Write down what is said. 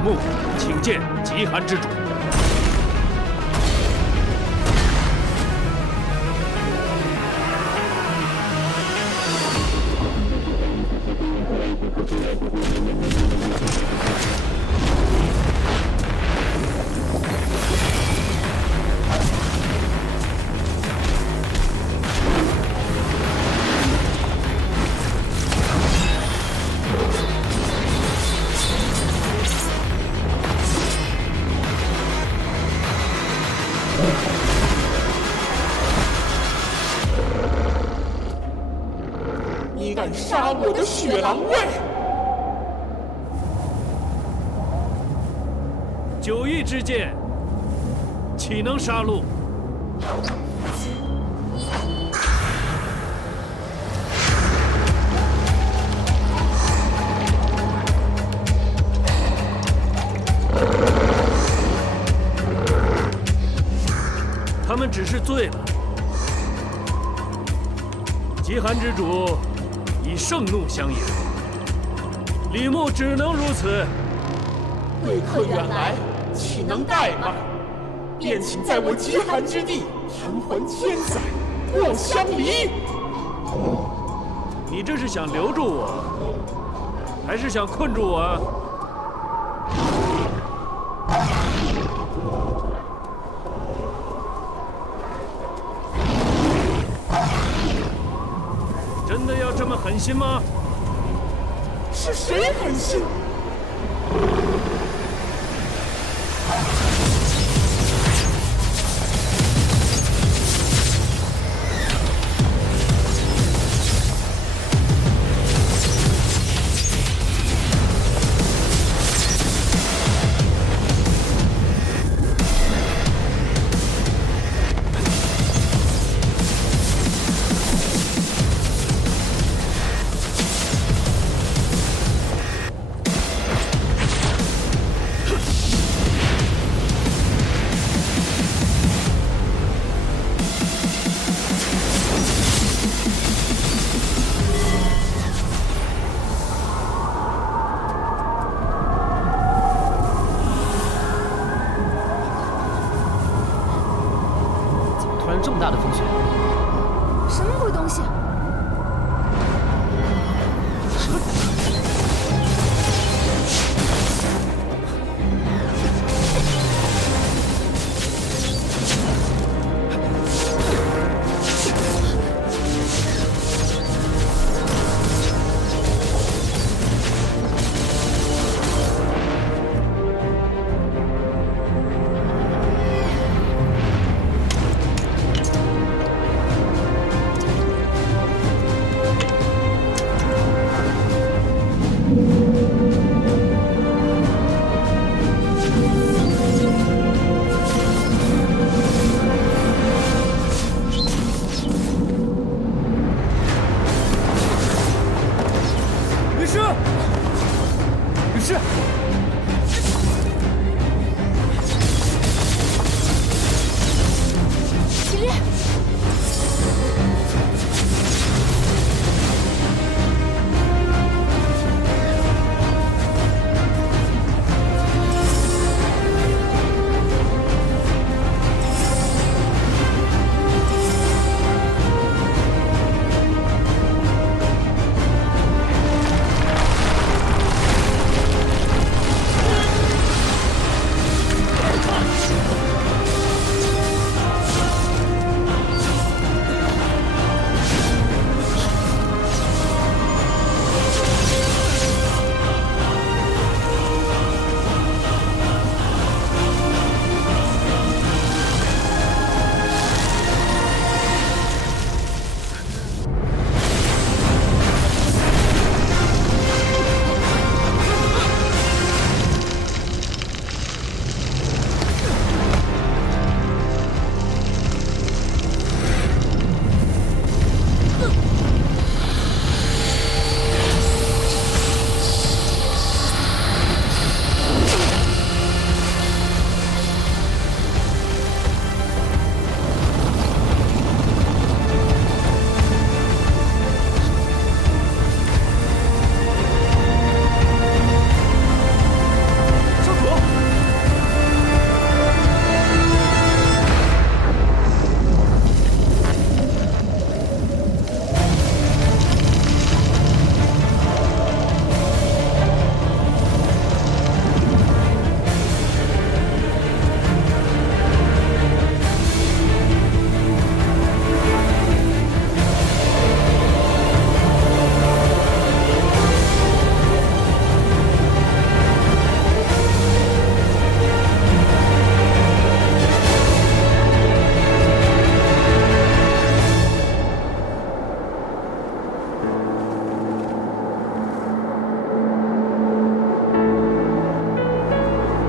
牧，请见极寒之主。杀我的雪狼卫？九翼之剑，岂能杀戮？他们只是醉了。极寒之主以盛怒相迎，李牧只能如此。贵客远来，岂能怠慢？便请在我极寒之地盘桓千载，莫相离。你这是想留住我，还是想困住我的要这么狠心吗？是谁狠心？大的风雪？什么鬼东西？